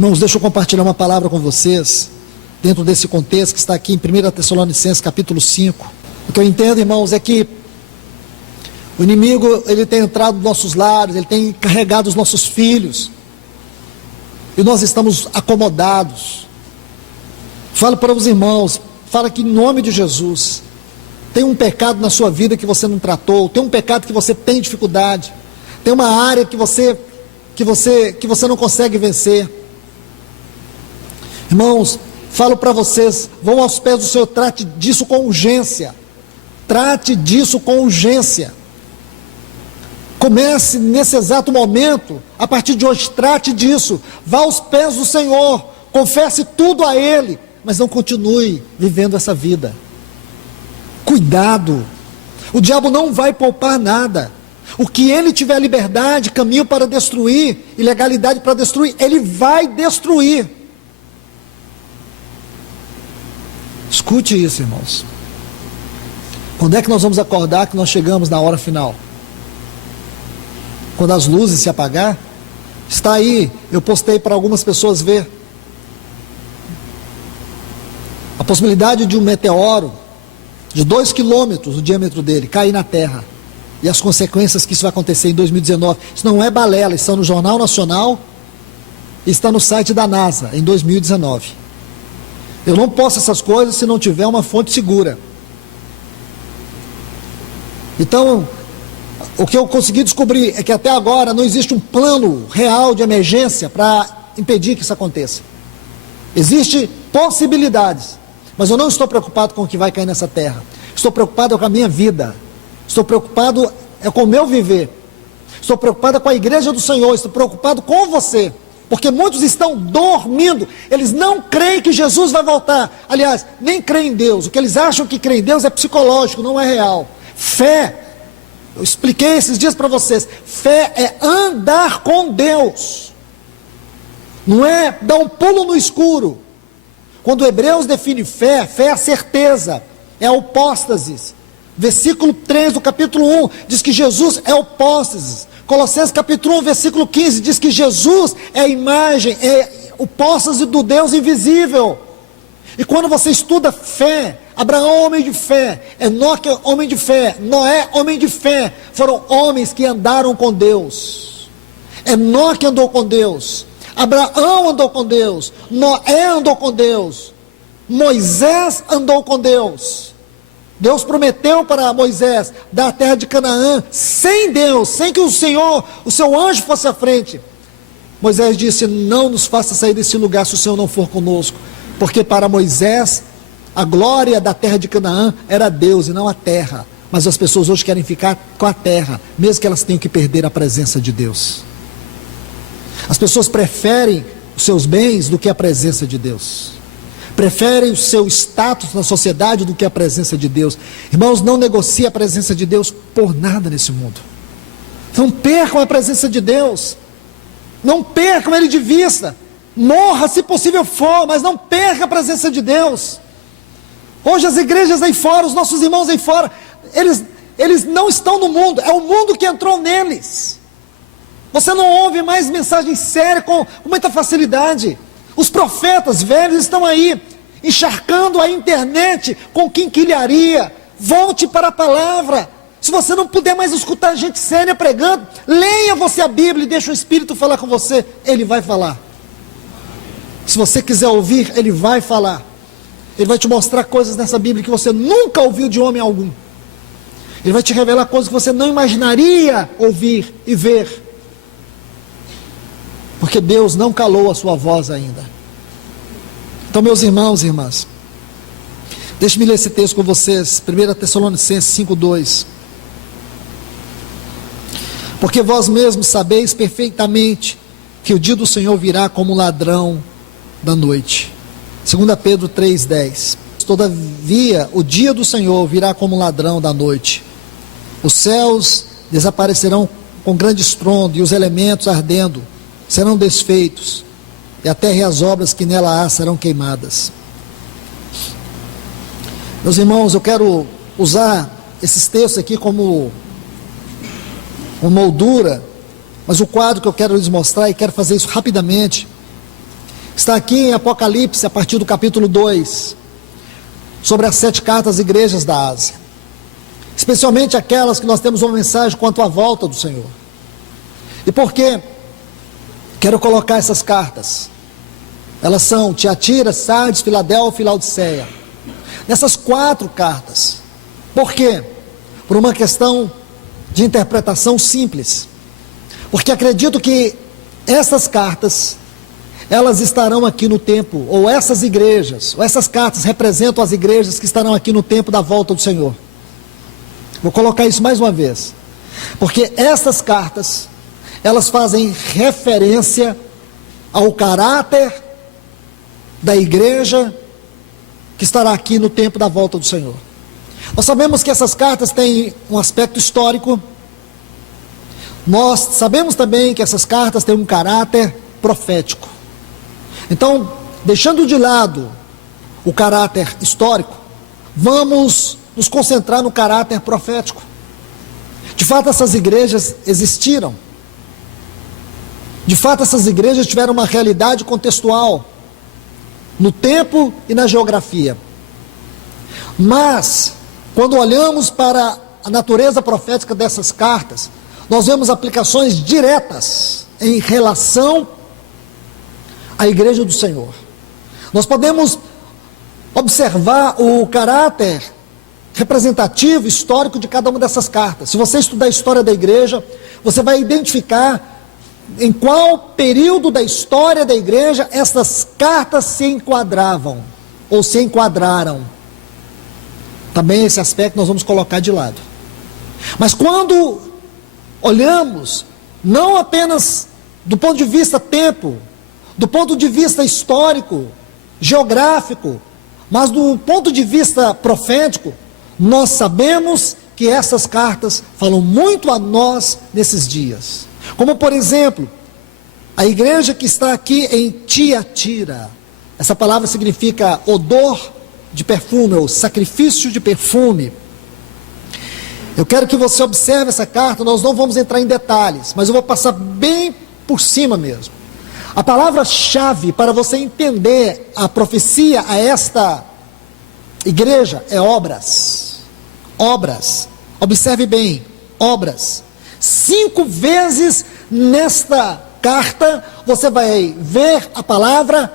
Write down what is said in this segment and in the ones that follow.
Irmãos, deixa eu compartilhar uma palavra com vocês, dentro desse contexto que está aqui em 1 Tessalonicenses capítulo 5. O que eu entendo, irmãos, é que o inimigo, ele tem entrado nos nossos lares, ele tem carregado os nossos filhos, e nós estamos acomodados. Falo para os irmãos, fala que em nome de Jesus, tem um pecado na sua vida que você não tratou, tem um pecado que você tem dificuldade, tem uma área que você não consegue vencer. Irmãos, falo para vocês, vão aos pés do Senhor, trate disso com urgência. Trate disso com urgência. Comece nesse exato momento, a partir de hoje, trate disso. Vá aos pés do Senhor, confesse tudo a Ele, mas não continue vivendo essa vida. Cuidado, o diabo não vai poupar nada. O que ele tiver liberdade, caminho para destruir, e legalidade para destruir, ele vai destruir. Escute isso, irmãos. Quando é que nós vamos acordar que nós chegamos na hora final? Quando as luzes se apagar? Está aí, eu postei para algumas pessoas ver. A possibilidade de um meteoro de 2 quilômetros, o diâmetro dele, cair na Terra. E as consequências que isso vai acontecer em 2019. Isso não é balela, está no Jornal Nacional e está no site da NASA, em 2019. Eu não posto essas coisas se não tiver uma fonte segura. Então, o que eu consegui descobrir é que até agora não existe um plano real de emergência para impedir que isso aconteça. Existem possibilidades, mas eu não estou preocupado com o que vai cair nessa terra. Estou preocupado com a minha vida. Estou preocupado com o meu viver. Estou preocupado com a igreja do Senhor. Estou preocupado com você. Porque muitos estão dormindo. Eles não creem que Jesus vai voltar. Aliás, nem creem em Deus. O que eles acham que creem em Deus é psicológico, não é real. Fé, eu expliquei esses dias para vocês. Fé é andar com Deus. Não é dar um pulo no escuro. Quando Hebreus define fé, fé é a certeza. É a hipóstasis. Versículo 3 do capítulo 1 diz que Jesus é o póstasis. Colossenses capítulo 1, versículo 15 diz que Jesus é a imagem, é o póstasis do Deus invisível. E quando você estuda fé, Abraão homem de fé, Enoque homem de fé, Noé homem de fé, foram homens que andaram com Deus. Enoque andou com Deus, Abraão andou com Deus, Noé andou com Deus, Moisés andou com Deus. Deus prometeu para Moisés dar a terra de Canaã sem Deus, sem que o Senhor, o seu anjo fosse à frente. Moisés disse: não nos faça sair desse lugar se o Senhor não for conosco, porque para Moisés a glória da terra de Canaã era Deus e não a terra. Mas as pessoas hoje querem ficar com a terra, mesmo que elas tenham que perder a presença de Deus. As pessoas preferem os seus bens do que a presença de Deus. Preferem o seu status na sociedade do que a presença de Deus. Irmãos, não negocie a presença de Deus por nada nesse mundo. Não percam a presença de Deus. Não percam Ele de vista. Morra se possível for, mas não perca a presença de Deus. Hoje as igrejas aí fora, os nossos irmãos aí fora, eles não estão no mundo, é o mundo que entrou neles. Você não ouve mais mensagem séria com muita facilidade. Os profetas velhos estão aí, encharcando a internet com quinquilharia. Volte para a palavra. Se você não puder mais escutar gente séria pregando, leia você a Bíblia e deixa o Espírito falar com você. Ele vai falar. Se você quiser ouvir, Ele vai falar. Ele vai te mostrar coisas nessa Bíblia que você nunca ouviu de homem algum. Ele vai te revelar coisas que você não imaginaria ouvir e ver. Porque Deus não calou a sua voz ainda. Então, meus irmãos e irmãs, deixe-me ler esse texto com vocês, 1 Tessalonicenses 5:2. Porque vós mesmos sabeis perfeitamente que o dia do Senhor virá como um ladrão da noite. 2 Pedro 3:10. Todavia, o dia do Senhor virá como um ladrão da noite. Os céus desaparecerão com grande estrondo e os elementos ardendo serão desfeitos, e a terra e as obras que nela há serão queimadas. Meus irmãos, eu quero usar esses textos aqui como uma moldura, mas o quadro que eu quero lhes mostrar, e quero fazer isso rapidamente, está aqui em Apocalipse, a partir do capítulo 2, sobre as 7 cartas às igrejas da Ásia, especialmente aquelas que nós temos uma mensagem quanto à volta do Senhor. E por que quero colocar essas cartas? Elas são Tiatira, Sardes, Filadélfia e Laodiceia. Nessas 4 cartas. Por quê? Por uma questão de interpretação simples. Porque acredito que essas cartas, elas estarão aqui no tempo, ou essas igrejas, ou essas cartas representam as igrejas que estarão aqui no tempo da volta do Senhor. Vou colocar isso mais uma vez. Porque essas cartas, elas fazem referência ao caráter da igreja que estará aqui no tempo da volta do Senhor. Nós sabemos que essas cartas têm um aspecto histórico. Nós sabemos também que essas cartas têm um caráter profético. Então, deixando de lado o caráter histórico, vamos nos concentrar no caráter profético. De fato, essas igrejas existiram. De fato, essas igrejas tiveram uma realidade contextual, no tempo e na geografia. Mas, quando olhamos para a natureza profética dessas cartas, nós vemos aplicações diretas em relação à igreja do Senhor. Nós podemos observar o caráter representativo, histórico de cada uma dessas cartas. Se você estudar a história da igreja, você vai identificar em qual período da história da igreja essas cartas se enquadravam, ou se enquadraram. Também esse aspecto nós vamos colocar de lado. Mas quando olhamos, não apenas do ponto de vista tempo, do ponto de vista histórico, geográfico, mas do ponto de vista profético, nós sabemos que essas cartas falam muito a nós nesses dias. Como, por exemplo, a igreja que está aqui em Tiatira. Essa palavra significa odor de perfume, ou sacrifício de perfume. Eu quero que você observe essa carta. Nós não vamos entrar em detalhes, mas eu vou passar bem por cima mesmo. A palavra-chave para você entender a profecia a esta igreja é obras. Obras. Observe bem, obras. 5 vezes nesta carta você vai ver a palavra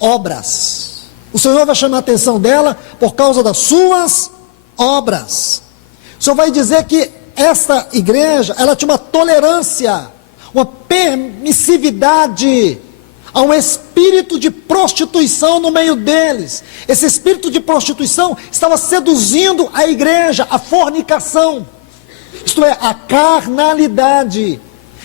obras. O Senhor vai chamar a atenção dela por causa das suas obras. O Senhor vai dizer que esta igreja, ela tinha uma tolerância, uma permissividade a um espírito de prostituição no meio deles. Esse espírito de prostituição estava seduzindo a igreja, a fornicação. Isto é, a carnalidade.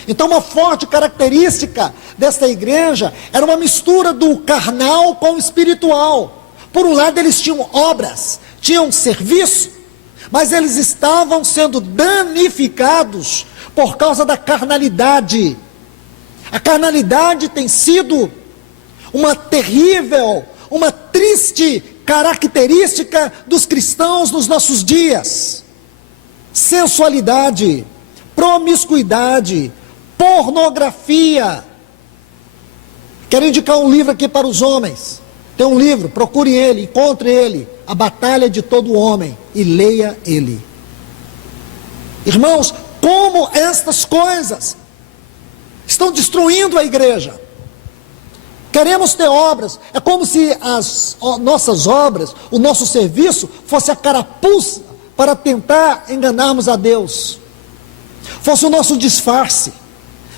Então, uma forte característica desta igreja era uma mistura do carnal com o espiritual. Por um lado, eles tinham obras, tinham serviço, mas eles estavam sendo danificados por causa da carnalidade. A carnalidade tem sido uma terrível, uma triste característica dos cristãos nos nossos dias. Sensualidade, promiscuidade, pornografia. Quero indicar um livro aqui para os homens. Tem um livro, procure ele, encontre ele, A Batalha de Todo Homem, e leia ele. Irmãos, como estas coisas estão destruindo a igreja. Queremos ter obras, é como se as nossas obras, o nosso serviço, fosse a carapuça para tentar enganarmos a Deus, fosse o nosso disfarce.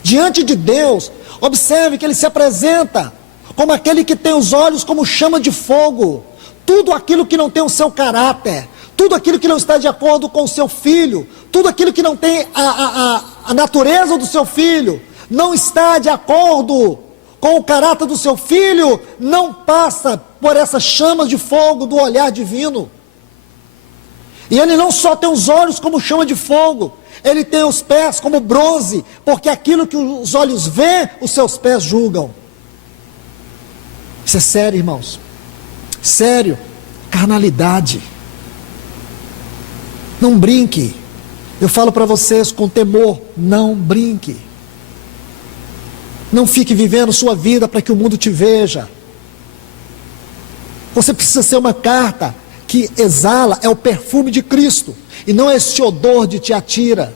Diante de Deus, observe que Ele se apresenta como aquele que tem os olhos como chama de fogo. Tudo aquilo que não tem o seu caráter, tudo aquilo que não está de acordo com o seu filho, tudo aquilo que não tem a natureza do seu filho, não está de acordo com o caráter do seu filho, não passa por essa chama de fogo do olhar divino. E ele não só tem os olhos como chama de fogo, ele tem os pés como bronze, porque aquilo que os olhos veem, os seus pés julgam. Isso é sério, irmãos. Sério. Carnalidade. Não brinque. Eu falo para vocês com temor, não brinque. Não fique vivendo sua vida para que o mundo te veja. Você precisa ser uma carta que exala, é o perfume de Cristo, e não esse odor de Tiatira.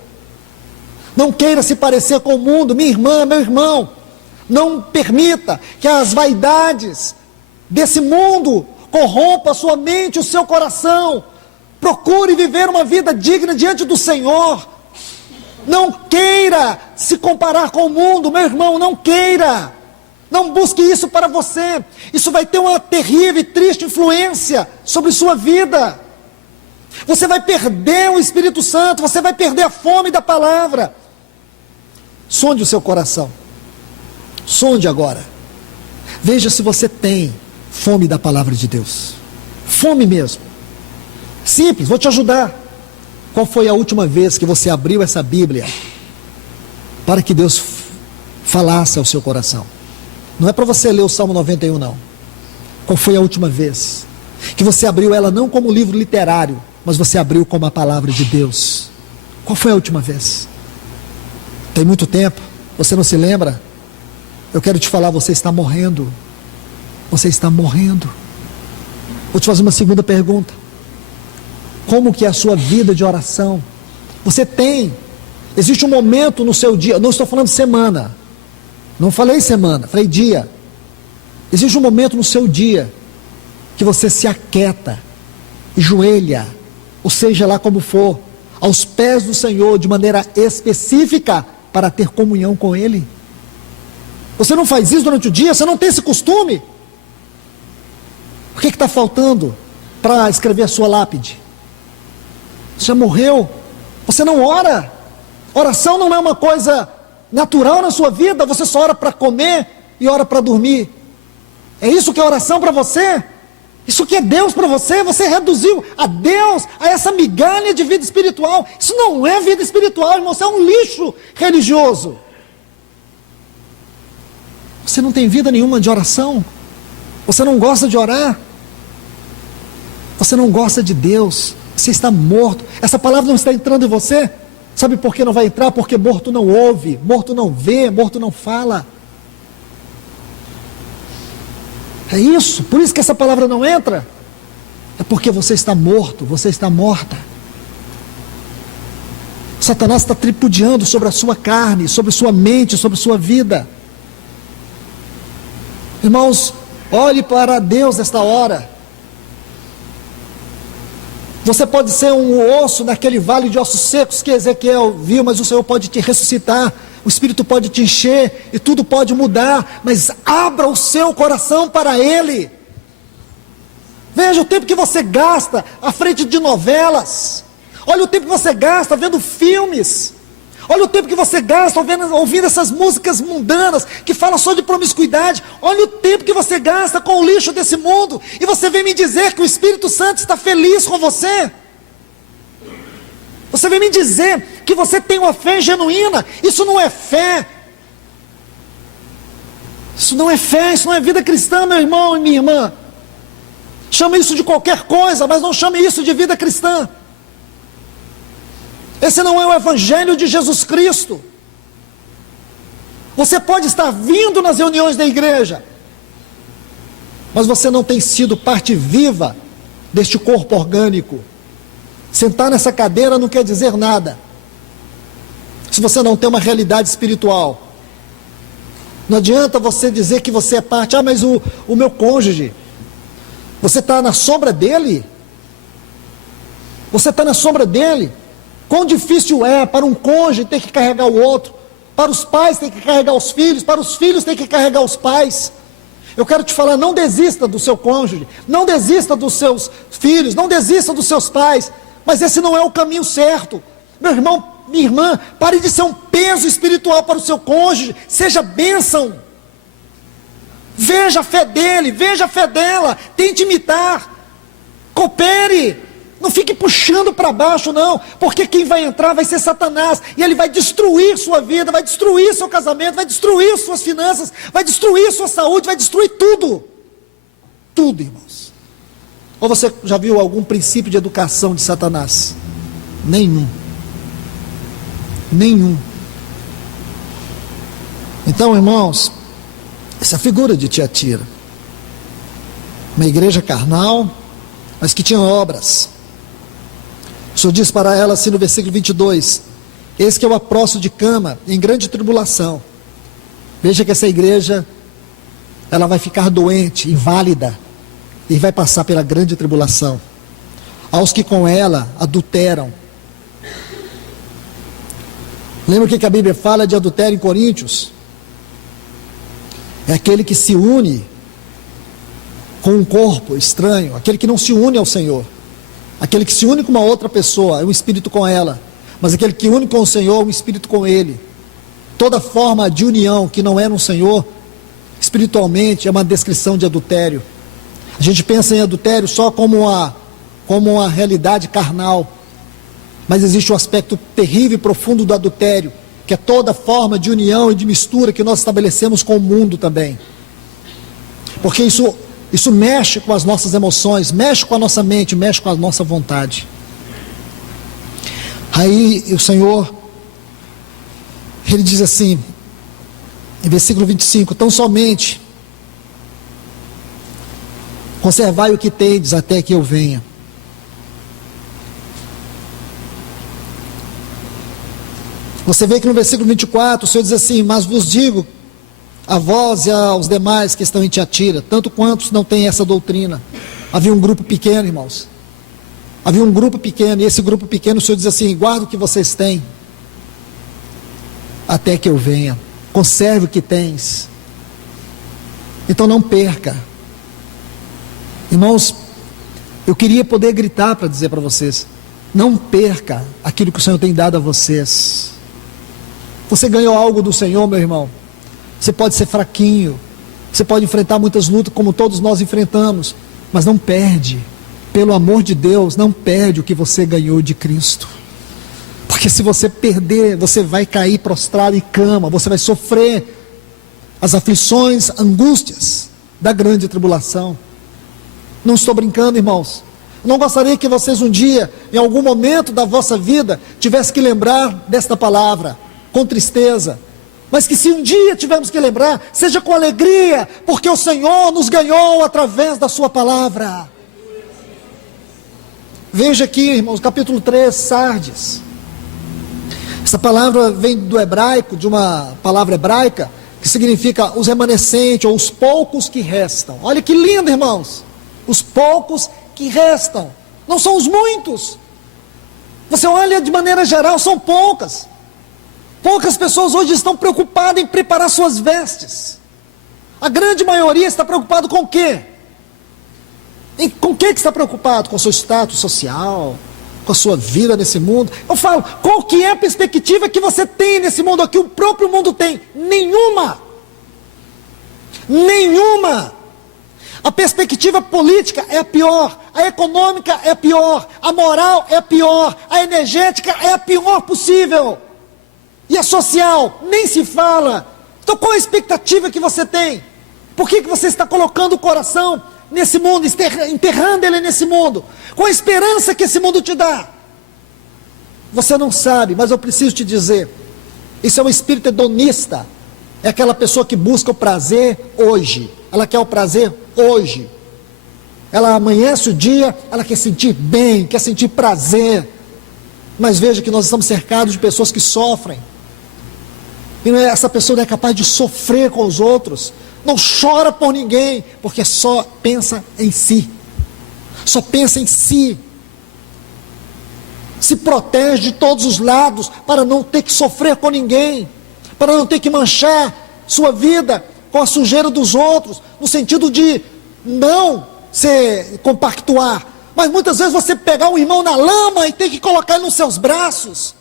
Não queira se parecer com o mundo, minha irmã, meu irmão. Não permita que as vaidades desse mundo corrompam a sua mente, o seu coração. Procure viver uma vida digna diante do Senhor. Não queira se comparar com o mundo, meu irmão, não queira. Não busque isso para você. Isso vai ter uma terrível e triste influência sobre sua vida. Você vai perder o Espírito Santo, você vai perder a fome da palavra. Sonde o seu coração. Sonde agora. Veja se você tem fome da palavra de Deus. Fome mesmo. Simples, vou te ajudar. Qual foi a última vez que você abriu essa Bíblia para que Deus falasse ao seu coração? Não é para você ler o Salmo 91, não. Qual foi a última vez que você abriu ela não como livro literário, mas você abriu como a palavra de Deus? Qual foi a última vez? Tem muito tempo? Você não se lembra? Eu quero te falar, você está morrendo. Você está morrendo. Vou te fazer uma segunda pergunta. Como que é a sua vida de oração? Você tem? Existe um momento no seu dia, não estou falando semana. Não falei semana, falei dia. Existe um momento no seu dia que você se aquieta, joelha, ou seja lá como for, aos pés do Senhor de maneira específica para ter comunhão com Ele. Você não faz isso durante o dia? Você não tem esse costume? O que está faltando para escrever a sua lápide? Você já morreu? Você não ora? Oração não é uma coisa natural na sua vida. Você só ora para comer e ora para dormir. É isso que é oração para você? Isso que é Deus para você? Você reduziu a Deus a essa migalha de vida espiritual. Isso não é vida espiritual, irmão. Isso é um lixo religioso. Você não tem vida nenhuma de oração? Você não gosta de orar? Você não gosta de Deus? Você está morto. Essa palavra não está entrando em você? Sabe por que não vai entrar? Porque morto não ouve, morto não vê, morto não fala. É isso, por isso que essa palavra não entra. É porque você está morto, você está morta. Satanás está tripudiando sobre a sua carne, sobre sua mente, sobre sua vida. Irmãos, olhe para Deus nesta hora. Você pode ser um osso naquele vale de ossos secos que Ezequiel viu, mas o Senhor pode te ressuscitar, o Espírito pode te encher e tudo pode mudar, mas abra o seu coração para Ele. Veja o tempo que você gasta à frente de novelas, olha o tempo que você gasta vendo filmes, olha o tempo que você gasta ouvindo essas músicas mundanas que falam só de promiscuidade. Olha o tempo que você gasta com o lixo desse mundo. E você vem me dizer que o Espírito Santo está feliz com você? Você vem me dizer que você tem uma fé genuína? Isso não é fé. Isso não é fé, isso não é vida cristã, meu irmão e minha irmã. Chame isso de qualquer coisa, mas não chame isso de vida cristã. Esse não é o Evangelho de Jesus Cristo. Você pode estar vindo nas reuniões da igreja, mas você não tem sido parte viva deste corpo orgânico. Sentar nessa cadeira não quer dizer nada, se você não tem uma realidade espiritual. Não adianta você dizer que você é parte. Mas o meu cônjuge, você está na sombra dele? Você está na sombra dele? Quão difícil é para um cônjuge ter que carregar o outro, para os pais ter que carregar os filhos, para os filhos ter que carregar os pais. Eu quero te falar, não desista do seu cônjuge, não desista dos seus filhos, não desista dos seus pais, mas esse não é o caminho certo. Meu irmão, minha irmã, pare de ser um peso espiritual para o seu cônjuge, seja bênção. Veja a fé dele, veja a fé dela, tente imitar, coopere. Não fique puxando para baixo não, porque quem vai entrar vai ser Satanás, e ele vai destruir sua vida, vai destruir seu casamento, vai destruir suas finanças, vai destruir sua saúde, vai destruir tudo. Tudo, irmãos. Ou você já viu algum princípio de educação de Satanás? Nenhum. Nenhum. Então, irmãos, essa figura de Tiatira, uma igreja carnal, mas que tinha obras. O Senhor diz para ela assim no versículo 22, eis que eu a prostro de cama em grande tribulação. Veja que essa igreja, ela vai ficar doente, inválida, e vai passar pela grande tribulação. Aos que com ela adulteram. Lembra o que a Bíblia fala de adultério em Coríntios? É aquele que se une com um corpo estranho, aquele que não se une ao Senhor, aquele que se une com uma outra pessoa, é um espírito com ela, mas aquele que une com o Senhor, é um espírito com ele. Toda forma de união que não é no Senhor, espiritualmente, é uma descrição de adultério. A gente pensa em adultério só como uma realidade carnal, mas existe um aspecto terrível e profundo do adultério, que é toda forma de união e de mistura que nós estabelecemos com o mundo também, porque isso mexe com as nossas emoções, mexe com a nossa mente, mexe com a nossa vontade. Aí o Senhor, Ele diz assim, em versículo 25, tão somente conservai o que tendes até que eu venha. Você vê que no versículo 24, o Senhor diz assim, mas vos digo, a vós e aos demais que estão em Tiatira, tanto quantos não têm essa doutrina. Havia um grupo pequeno, irmãos. Havia um grupo pequeno, e esse grupo pequeno, o Senhor diz assim, guarda o que vocês têm, até que eu venha. Conserve o que tens. Então não perca. Irmãos, eu queria poder gritar para dizer para vocês, não perca aquilo que o Senhor tem dado a vocês. Você ganhou algo do Senhor, meu irmão. Você pode ser fraquinho, você pode enfrentar muitas lutas como todos nós enfrentamos, mas não perde, pelo amor de Deus, não perde o que você ganhou de Cristo, porque se você perder, você vai cair prostrado em cama, você vai sofrer as aflições, angústias da grande tribulação. Não estou brincando, irmãos. Não gostaria que vocês um dia, em algum momento da vossa vida, tivessem que lembrar desta palavra, com tristeza, mas que se um dia tivermos que lembrar, seja com alegria, porque o Senhor nos ganhou através da sua palavra. Veja aqui, irmãos, capítulo 3, Sardes. Essa palavra vem do hebraico, de uma palavra hebraica, que significa os remanescentes, ou os poucos que restam. Olha que lindo, irmãos, os poucos que restam, não são os muitos. Você olha de maneira geral, são poucas. Poucas pessoas hoje estão preocupadas em preparar suas vestes. A grande maioria está preocupado com o quê? Com o que está preocupado? Com o seu status social, com a sua vida nesse mundo? Eu falo, qual que é a perspectiva que você tem nesse mundo aqui? O próprio mundo tem? Nenhuma. Nenhuma. A perspectiva política é a pior, a econômica é a pior, a moral é a pior, a energética é a pior possível. E a social, nem se fala. Então qual a expectativa que você tem? Por que você está colocando o coração nesse mundo, enterrando ele nesse mundo? Qual a esperança que esse mundo te dá? Você não sabe, mas eu preciso te dizer, isso é um espírito hedonista. É aquela pessoa que busca o prazer hoje. Ela quer o prazer hoje. Ela amanhece o dia, ela quer sentir bem, quer sentir prazer. Mas veja que nós estamos cercados de pessoas que sofrem. E essa pessoa não é capaz de sofrer com os outros, não chora por ninguém, porque só pensa em si, só pensa em si, se protege de todos os lados, para não ter que sofrer com ninguém, para não ter que manchar sua vida com a sujeira dos outros, no sentido de não se compactuar, mas muitas vezes você pegar um irmão na lama e ter que colocar ele nos seus braços,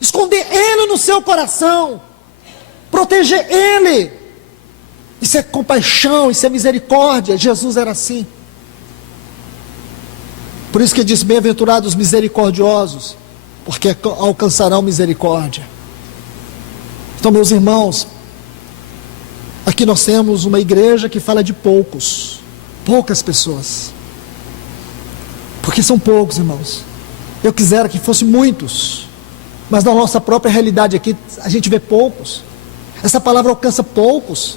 esconder ele no seu coração, proteger ele. Isso é compaixão, isso é misericórdia. Jesus era assim. Por isso que ele diz, bem-aventurados os misericordiosos, porque alcançarão misericórdia. Então, meus irmãos, aqui nós temos uma igreja que fala de poucas pessoas, porque são poucos, irmãos. Eu quisera que fossem muitos, mas na nossa própria realidade aqui, a gente vê poucos. Essa palavra alcança poucos,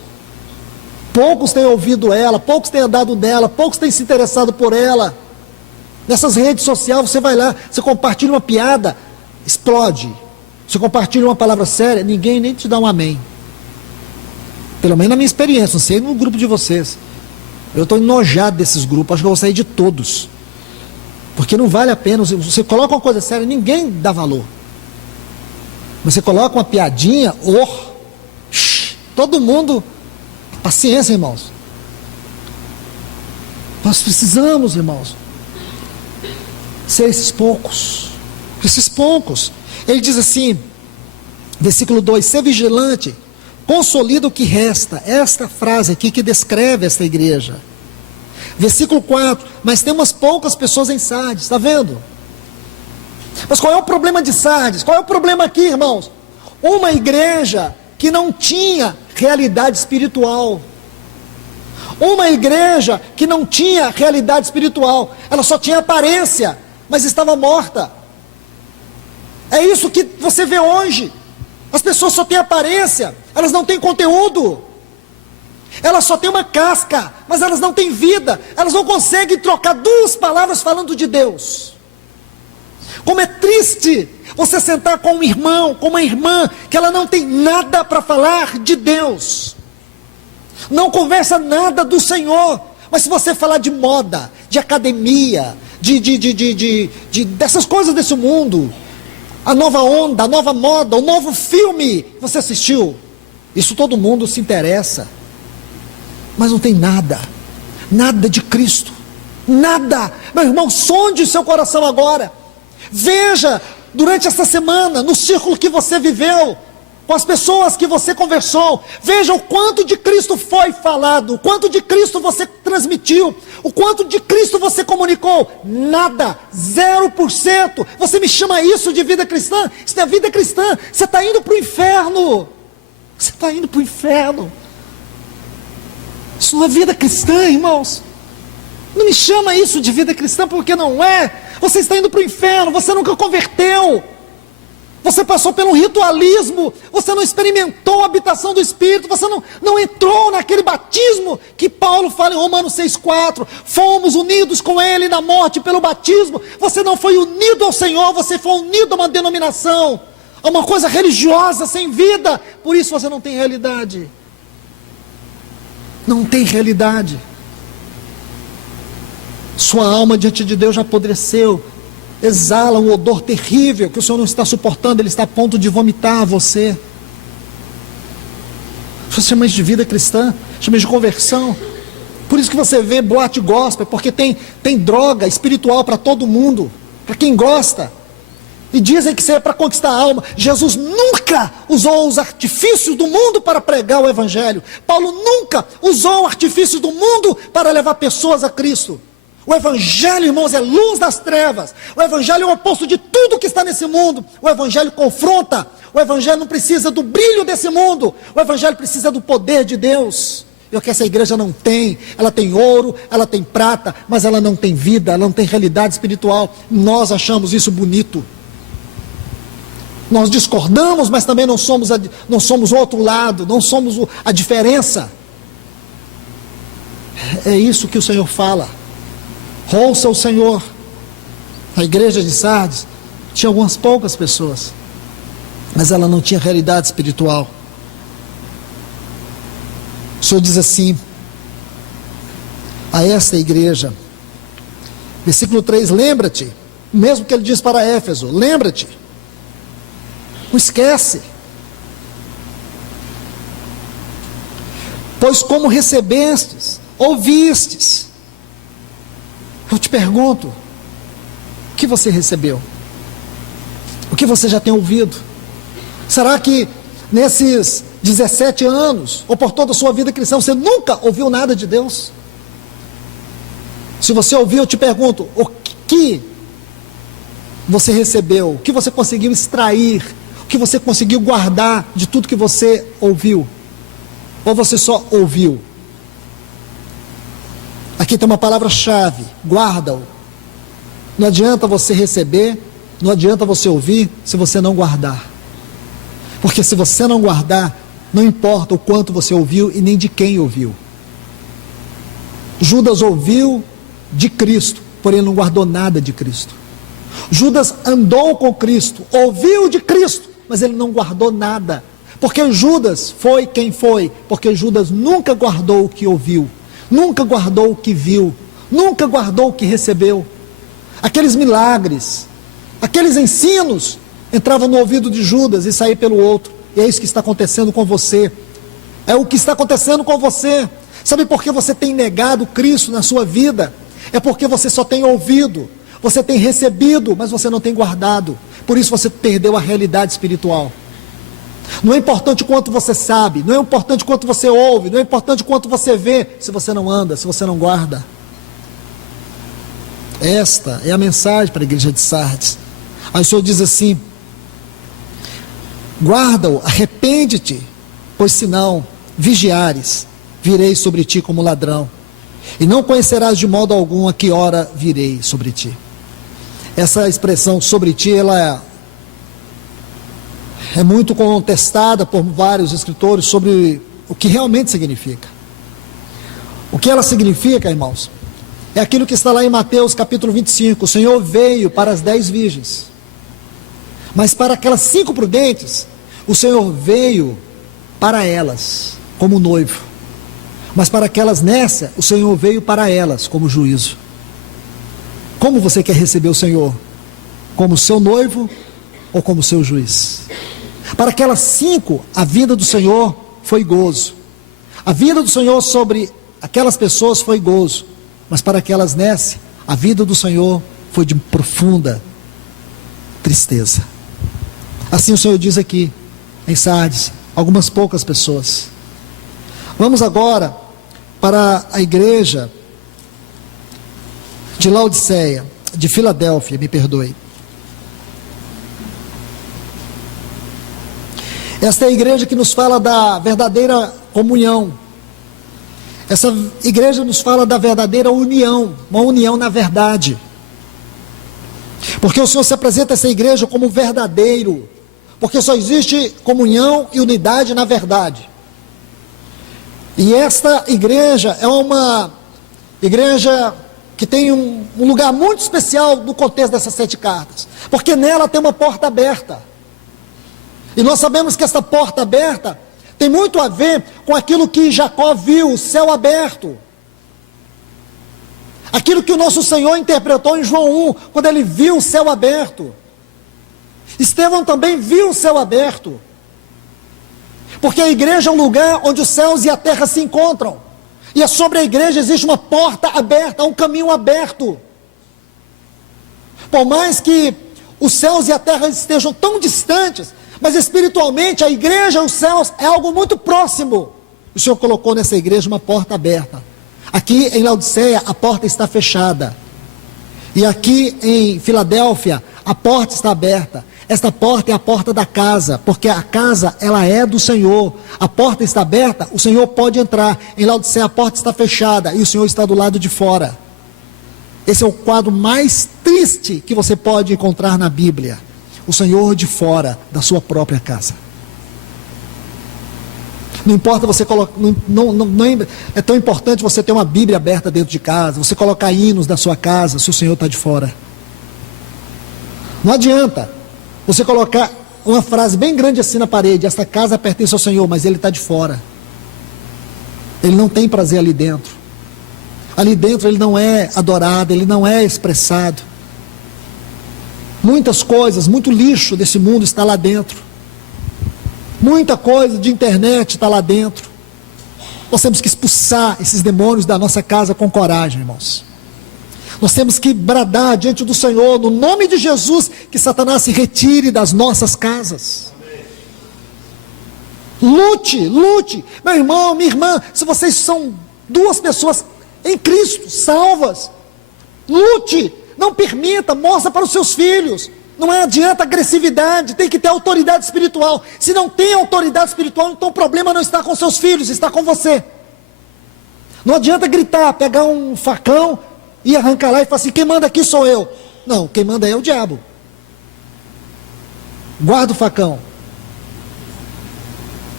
Poucos têm ouvido ela, poucos têm andado nela, poucos têm se interessado por ela. Nessas redes sociais você vai lá, você compartilha uma piada, explode. Você compartilha uma palavra séria, ninguém nem te dá um amém. Pelo menos na minha experiência, não sei no grupo de vocês. Eu estou enojado desses grupos, acho que eu vou sair de todos. Porque não vale a pena, você coloca uma coisa séria, ninguém dá valor. Você coloca uma piadinha, todo mundo, paciência, irmãos. Nós precisamos, irmãos, ser esses poucos. Ele diz assim, versículo 2, ser vigilante, consolida o que resta. Esta frase aqui que descreve esta igreja. Versículo 4, mas tem umas poucas pessoas em Sardes, está vendo? Mas qual é o problema de Sardes? Qual é o problema aqui, irmãos? Uma igreja que não tinha realidade espiritual. Uma igreja que não tinha realidade espiritual. Ela só tinha aparência, mas estava morta. É isso que você vê hoje. As pessoas só têm aparência, elas não têm conteúdo. Elas só têm uma casca, mas elas não têm vida. Elas não conseguem trocar duas palavras falando de Deus. Como é triste você sentar com um irmão, com uma irmã, que ela não tem nada para falar de Deus. Não conversa nada do Senhor. Mas se você falar de moda, de academia, dessas coisas desse mundo, a nova onda, a nova moda, o novo filme, você assistiu? Isso todo mundo se interessa. Mas não tem nada de Cristo, nada. Meu irmão, sonde o seu coração agora. Veja, durante essa semana, no círculo que você viveu, com as pessoas que você conversou, veja o quanto de Cristo foi falado, o quanto de Cristo você transmitiu, o quanto de Cristo você comunicou. Nada, 0%. Você me chama isso de vida cristã? Isso não é vida cristã. Você está indo para o inferno. Você está indo para o inferno. Isso não é vida cristã, irmãos. Não me chama isso de vida cristã, porque não é. Você está indo para o inferno, você nunca converteu. Você passou pelo ritualismo, você não experimentou a habitação do Espírito, você não entrou naquele batismo que Paulo fala em Romanos 6,4. Fomos unidos com Ele na morte pelo batismo. Você não foi unido ao Senhor, você foi unido a uma denominação, a uma coisa religiosa, sem vida. Por isso você não tem realidade. Não tem realidade. Sua alma diante de Deus já apodreceu, exala um odor terrível que o Senhor não está suportando, Ele está a ponto de vomitar você. Você chama isso de vida cristã, chama isso de conversão. Por isso que você vê boate gospel, porque tem droga espiritual para todo mundo, para quem gosta. E dizem que isso é para conquistar a alma. Jesus nunca usou os artifícios do mundo para pregar o Evangelho. Paulo nunca usou artifícios do mundo para levar pessoas a Cristo. O Evangelho, irmãos, é luz das trevas. O Evangelho é o oposto de tudo que está nesse mundo. O Evangelho confronta. O Evangelho não precisa do brilho desse mundo. O Evangelho precisa do poder de Deus. E o que essa igreja não tem. Ela tem ouro, ela tem prata, mas ela não tem vida, ela não tem realidade espiritual. Nós achamos isso bonito. Nós discordamos, mas também não somos o outro lado, não somos a diferença. É isso que o Senhor fala. Ouça o Senhor. A igreja de Sardes tinha algumas poucas pessoas, mas ela não tinha realidade espiritual. O Senhor diz assim a esta igreja, versículo 3, lembra-te, mesmo que ele diz para Éfeso, lembra-te, não esquece, pois como recebestes, ouvistes. Eu te pergunto, o que você recebeu? O que você já tem ouvido? Será que nesses 17 anos, ou por toda a sua vida cristã, você nunca ouviu nada de Deus? Se você ouviu, eu te pergunto, o que você recebeu? O que você conseguiu extrair? O que você conseguiu guardar de tudo que você ouviu? Ou você só ouviu? Aqui tem uma palavra-chave, guarda-o. Não adianta você receber, não adianta você ouvir, se você não guardar. Porque se você não guardar, não importa o quanto você ouviu e nem de quem ouviu. Judas ouviu de Cristo, porém não guardou nada de Cristo. Judas andou com Cristo, ouviu de Cristo, mas ele não guardou nada. Porque Judas foi quem foi, porque Judas nunca guardou o que ouviu, nunca guardou o que viu, nunca guardou o que recebeu. Aqueles milagres, aqueles ensinos, entravam no ouvido de Judas e saíam pelo outro. E é isso que está acontecendo com você. É o que está acontecendo com você. Sabe por que você tem negado Cristo na sua vida? É porque você só tem ouvido, você tem recebido, mas você não tem guardado. Por isso você perdeu a realidade espiritual. Não é importante quanto você sabe, não é importante quanto você ouve, não é importante quanto você vê, se você não anda, se você não guarda. Esta é a mensagem para a igreja de Sardes. Aí o Senhor diz assim: guarda-o, arrepende-te, pois senão vigiares, virei sobre ti como ladrão, e não conhecerás de modo algum a que hora virei sobre ti. Essa expressão sobre ti, ela é muito contestada por vários escritores sobre o que realmente significa. O que ela significa, irmãos, é aquilo que está lá em Mateus capítulo 25, o Senhor veio para as 10 virgens, mas para aquelas 5 prudentes, o Senhor veio para elas como noivo, mas para aquelas nécias, o Senhor veio para elas como juízo. Como você quer receber o Senhor? Como seu noivo ou como seu juiz? Para aquelas 5, a vinda do Senhor foi gozo. A vinda do Senhor sobre aquelas pessoas foi gozo. Mas para aquelas nécias, a vida do Senhor foi de profunda tristeza. Assim o Senhor diz aqui em Sardes, algumas poucas pessoas. Vamos agora para a igreja de Laodiceia, de Filadélfia, me perdoe. Esta é a igreja que nos fala da verdadeira comunhão. Essa igreja nos fala da verdadeira união, uma união na verdade. Porque o Senhor se apresenta a essa igreja como verdadeiro, porque só existe comunhão e unidade na verdade. E esta igreja é uma igreja que tem um lugar muito especial no contexto dessas 7 cartas, porque nela tem uma porta aberta. E nós sabemos que essa porta aberta tem muito a ver com aquilo que Jacó viu, o céu aberto. Aquilo que o nosso Senhor interpretou em João 1, quando ele viu o céu aberto. Estevão também viu o céu aberto. Porque a igreja é um lugar onde os céus e a terra se encontram. E sobre a igreja existe uma porta aberta, um caminho aberto. Por mais que os céus e a terra estejam tão distantes, mas espiritualmente a igreja e os céus é algo muito próximo. O Senhor colocou nessa igreja uma porta aberta. Aqui em Laodiceia a porta está fechada. E aqui em Filadélfia a porta está aberta. Esta porta é a porta da casa, porque a casa ela é do Senhor. A porta está aberta, o Senhor pode entrar. Em Laodiceia a porta está fechada e o Senhor está do lado de fora. Esse é o quadro mais triste que você pode encontrar na Bíblia. O Senhor de fora da sua própria casa. Não importa você colocar, é tão importante você ter uma Bíblia aberta dentro de casa, você colocar hinos da sua casa, se o Senhor está de fora. Não adianta você colocar uma frase bem grande assim na parede: esta casa pertence ao Senhor, mas ele está de fora. Ele não tem prazer ali dentro. Ali dentro ele não é adorado, ele não é expressado. Muitas coisas, muito lixo desse mundo está lá dentro. Muita coisa de internet está lá dentro. Nós temos que expulsar esses demônios da nossa casa com coragem, irmãos. Nós temos que bradar diante do Senhor, no nome de Jesus, que Satanás se retire das nossas casas. Lute, lute. Meu irmão, minha irmã, se vocês são 2 pessoas em Cristo, salvas, lute. Não permita, mostra para os seus filhos. Não adianta agressividade, tem que ter autoridade espiritual. Se não tem autoridade espiritual, então o problema não está com seus filhos, está com você. Não adianta gritar, pegar um facão e arrancar lá e falar assim: quem manda aqui sou eu. Não, quem manda é o diabo. Guarda o facão.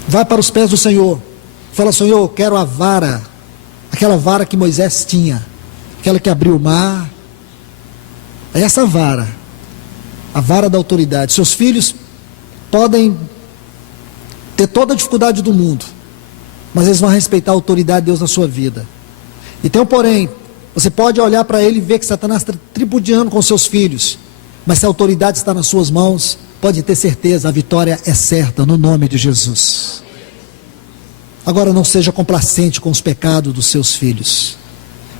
Vai para os pés do Senhor. Fala: Senhor, eu quero a vara aquela vara que Moisés tinha, aquela que abriu o mar, é essa vara, a vara da autoridade. Seus filhos podem ter toda a dificuldade do mundo, mas eles vão respeitar a autoridade de Deus na sua vida. E tem um porém, você pode olhar para ele e ver que Satanás está tripudiando com seus filhos, mas se a autoridade está nas suas mãos, pode ter certeza, a vitória é certa, no nome de Jesus. Agora, não seja complacente com os pecados dos seus filhos.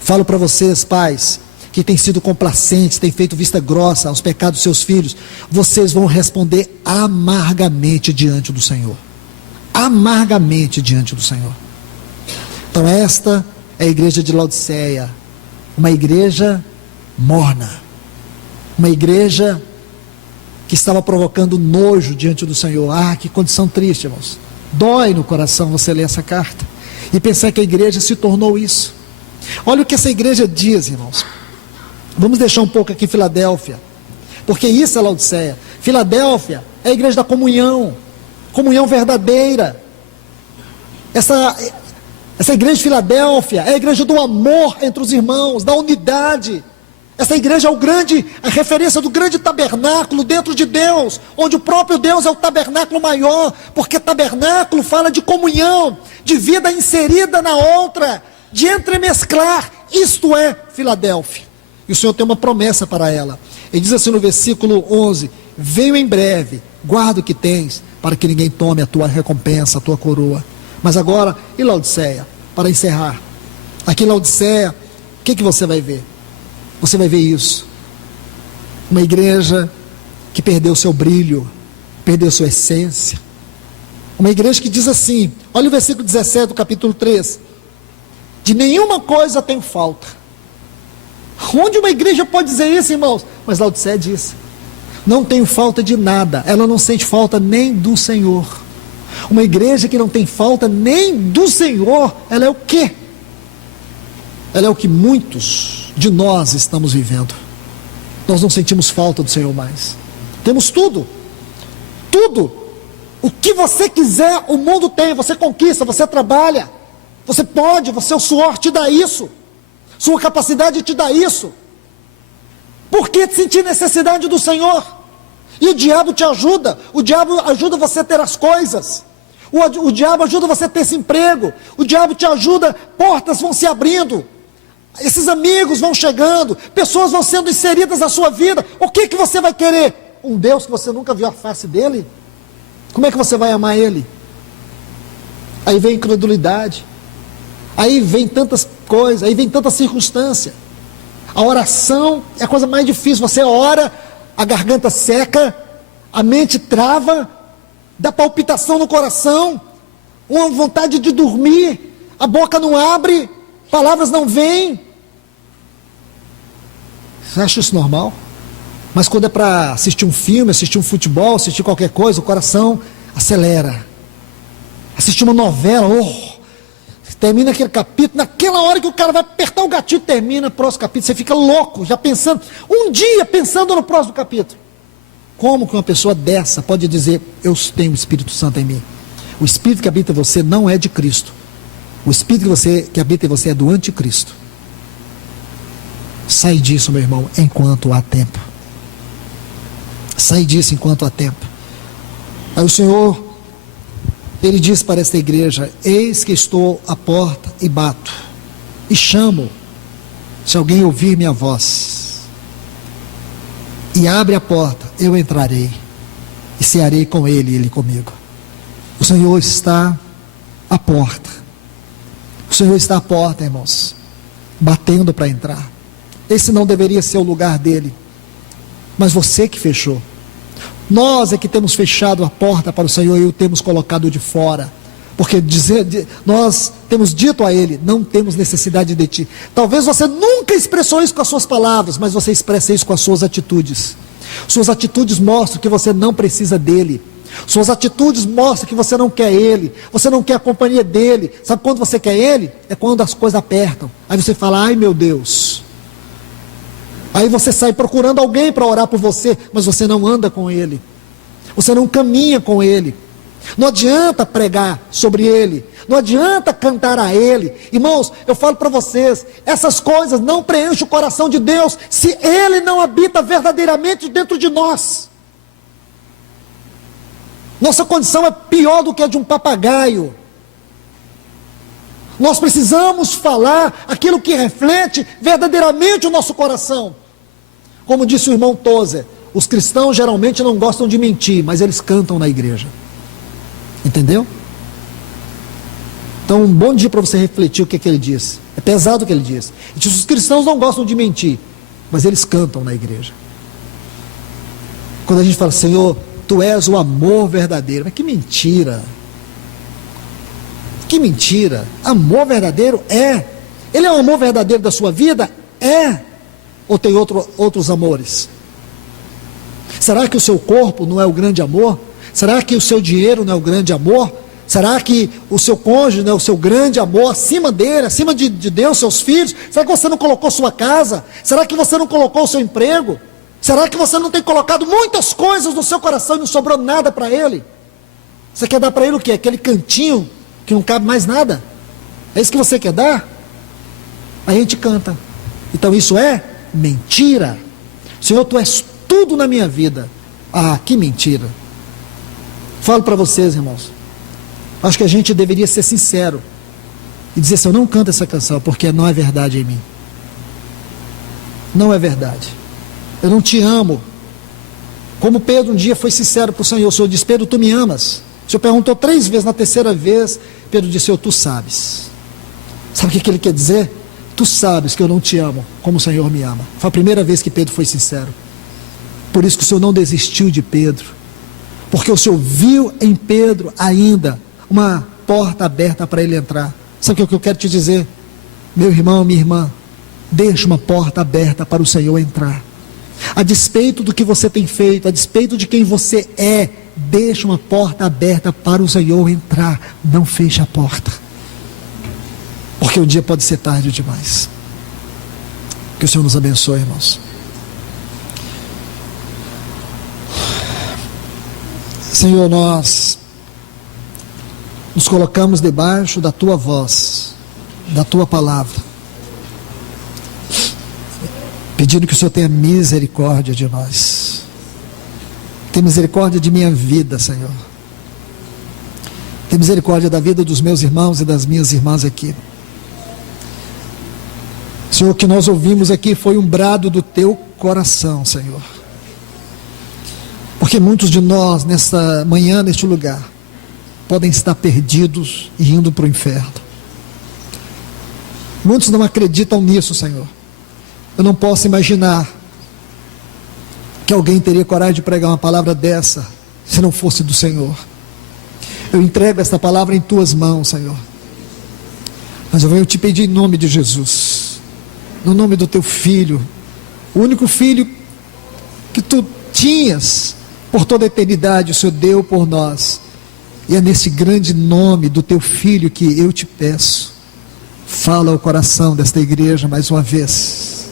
Falo para vocês, pais, que têm sido complacentes, têm feito vista grossa aos pecados dos seus filhos, vocês vão responder amargamente diante do Senhor. Amargamente diante do Senhor. Então esta é a igreja de Laodiceia, uma igreja morna, uma igreja que estava provocando nojo diante do Senhor. Ah, que condição triste, irmãos. Dói no coração você ler essa carta e pensar que a igreja se tornou isso. Olha o que essa igreja diz, irmãos. Vamos deixar um pouco aqui Filadélfia, porque isso é Laodiceia. Filadélfia é a igreja da comunhão, comunhão verdadeira. Essa igreja de Filadélfia é a igreja do amor entre os irmãos, da unidade. Essa igreja é a referência do grande tabernáculo dentro de Deus, onde o próprio Deus é o tabernáculo maior, porque tabernáculo fala de comunhão, de vida inserida na outra, de entremesclar. Isto é Filadélfia. E o Senhor tem uma promessa para ela. Ele diz assim no versículo 11: venho em breve, guarda o que tens, para que ninguém tome a tua recompensa, a tua coroa. Mas agora, e Laodiceia? Para encerrar, aqui em Laodiceia, o que você vai ver? Você vai ver isso, uma igreja que perdeu seu brilho, perdeu sua essência, uma igreja que diz assim, olha o versículo 17 do capítulo 3, de nenhuma coisa tenho falta. Onde uma igreja pode dizer isso, irmãos? Mas Laodiceia diz, não tenho falta de nada, ela não sente falta nem do Senhor. Uma igreja que não tem falta nem do Senhor, ela é o quê? Ela é o que muitos de nós estamos vivendo. Nós não sentimos falta do Senhor mais. Temos tudo. Tudo. O que você quiser, o mundo tem. Você conquista, você trabalha. Você pode, o suor te dá isso. Sua capacidade te dá isso. Por que sentir necessidade do Senhor? E o diabo te ajuda. O diabo ajuda você a ter as coisas. O diabo ajuda você a ter esse emprego. O diabo te ajuda, portas vão se abrindo. Esses amigos vão chegando, pessoas vão sendo inseridas na sua vida. O que você vai querer? Um Deus que você nunca viu a face dele? Como é que você vai amar ele? Aí vem incredulidade, aí vem tantas coisas, aí vem tanta circunstância. A oração é a coisa mais difícil. Você ora, a garganta seca, a mente trava, dá palpitação no coração, uma vontade de dormir, a boca não abre, palavras não vêm. Você acha isso normal? Mas quando é para assistir um filme, assistir um futebol, assistir qualquer coisa, o coração acelera. Assistir uma novela, termina aquele capítulo, naquela hora que o cara vai apertar o gatilho, termina o próximo capítulo, você fica louco, já pensando, um dia pensando no próximo capítulo. Como que uma pessoa dessa pode dizer, eu tenho o Espírito Santo em mim? O Espírito que habita em você não é de Cristo. O Espírito que habita em você é do anticristo. Sai disso, meu irmão, enquanto há tempo. Sai disso enquanto há tempo. Aí o Senhor, Ele diz para esta igreja, eis que estou à porta e bato, e chamo, se alguém ouvir minha voz, e abre a porta, eu entrarei, e cearei com ele e ele comigo. O Senhor está à porta. O Senhor está à porta, irmãos, batendo para entrar. Esse não deveria ser o lugar dele, mas você que fechou. Nós é que temos fechado a porta para o Senhor e o temos colocado de fora, porque nós temos dito a Ele, não temos necessidade de Ti. Talvez você nunca expressou isso com as suas palavras, mas você expressa isso com as suas atitudes. Suas atitudes mostram que você não precisa dEle. Suas atitudes mostram que você não quer Ele, você não quer a companhia dEle. Sabe quando você quer Ele? É quando as coisas apertam. Aí você fala, ai meu Deus. Aí você sai procurando alguém para orar por você, mas você não anda com Ele. Você não caminha com Ele. Não adianta pregar sobre ele, não adianta cantar a ele. Irmãos, eu falo para vocês, essas coisas não preenchem o coração de Deus se ele não habita verdadeiramente dentro de nós. Nossa condição é pior do que a de um papagaio. Nós precisamos falar aquilo que reflete verdadeiramente o nosso coração. Como disse o irmão Tozer, os cristãos geralmente não gostam de mentir, mas eles cantam na igreja. Entendeu? Então, um bom dia para você refletir o que ele disse. É pesado o que ele disse. Ele disse, os cristãos não gostam de mentir, mas eles cantam na igreja. Quando a gente fala, Senhor, Tu és o amor verdadeiro. Mas que mentira! Que mentira! Amor verdadeiro é. Ele é o amor verdadeiro da sua vida? É. Ou tem outros amores? Será que o seu corpo não é o grande amor? Será que o seu dinheiro não é o grande amor? Será que o seu cônjuge não é o seu grande amor acima dele, acima de Deus, seus filhos? Será que você não colocou sua casa? Será que você não colocou o seu emprego? Será que você não tem colocado muitas coisas no seu coração e não sobrou nada para ele? Você quer dar para ele o quê? Aquele cantinho que não cabe mais nada? É isso que você quer dar? A gente canta. Então isso é mentira. Senhor, Tu és tudo na minha vida. Ah, que mentira. Falo para vocês, irmãos, acho que a gente deveria ser sincero e dizer assim, eu não canto essa canção porque não é verdade em mim. Não é verdade. Eu não te amo. Como Pedro um dia foi sincero para o Senhor, o Senhor disse, Pedro, tu me amas? O Senhor perguntou 3 vezes, na terceira vez, Pedro disse, tu sabes. Sabe o que ele quer dizer? Tu sabes que eu não te amo como o Senhor me ama. Foi a primeira vez que Pedro foi sincero. Por isso que o Senhor não desistiu de Pedro. Porque o Senhor viu em Pedro ainda uma porta aberta para ele entrar. Sabe o que eu quero te dizer? Meu irmão, minha irmã, deixa uma porta aberta para o Senhor entrar. A despeito do que você tem feito, a despeito de quem você é, deixa uma porta aberta para o Senhor entrar. Não feche a porta. Porque um dia pode ser tarde demais. Que o Senhor nos abençoe, irmãos. Senhor, nós nos colocamos debaixo da Tua voz, da Tua palavra, pedindo que o Senhor tenha misericórdia de nós. Tenha misericórdia de minha vida, Senhor. Tenha misericórdia da vida dos meus irmãos e das minhas irmãs aqui. Senhor, o que nós ouvimos aqui foi um brado do Teu coração, Senhor. Porque muitos de nós, nesta manhã, neste lugar, podem estar perdidos e indo para o inferno. Muitos não acreditam nisso, Senhor. Eu não posso imaginar que alguém teria coragem de pregar uma palavra dessa, se não fosse do Senhor. Eu entrego esta palavra em Tuas mãos, Senhor. Mas eu venho te pedir em nome de Jesus, no nome do Teu Filho, o único Filho que Tu tinhas por toda a eternidade, o Senhor deu por nós. E é nesse grande nome do Teu Filho que eu te peço, fala ao coração desta igreja mais uma vez.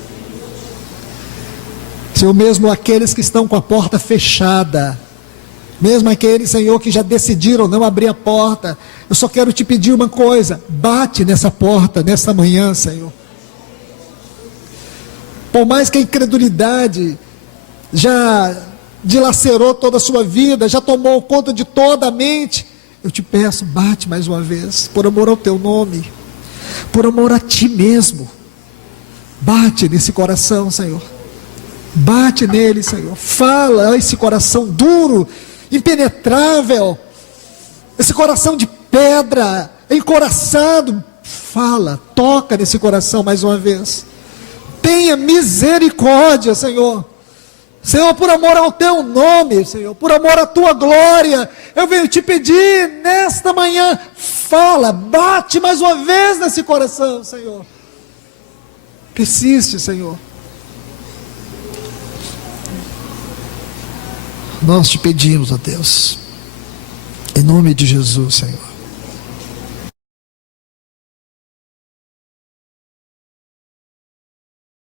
Senhor, mesmo aqueles que estão com a porta fechada, mesmo aqueles, Senhor, que já decidiram não abrir a porta, eu só quero te pedir uma coisa, bate nessa porta, nessa manhã, Senhor. Por mais que a incredulidade já dilacerou toda a sua vida, já tomou conta de toda a mente, eu te peço, bate mais uma vez, por amor ao Teu nome, por amor a Ti mesmo. Bate nesse coração, Senhor. Bate nele, Senhor. Fala a esse coração duro, impenetrável, esse coração de pedra, encoraçado. Fala, toca nesse coração mais uma vez. Tenha misericórdia, Senhor. Senhor, por amor ao Teu nome, Senhor, por amor à Tua glória, eu venho te pedir nesta manhã, fala, bate mais uma vez nesse coração, Senhor. Persiste, Senhor. Nós te pedimos, ó Deus, em nome de Jesus, Senhor.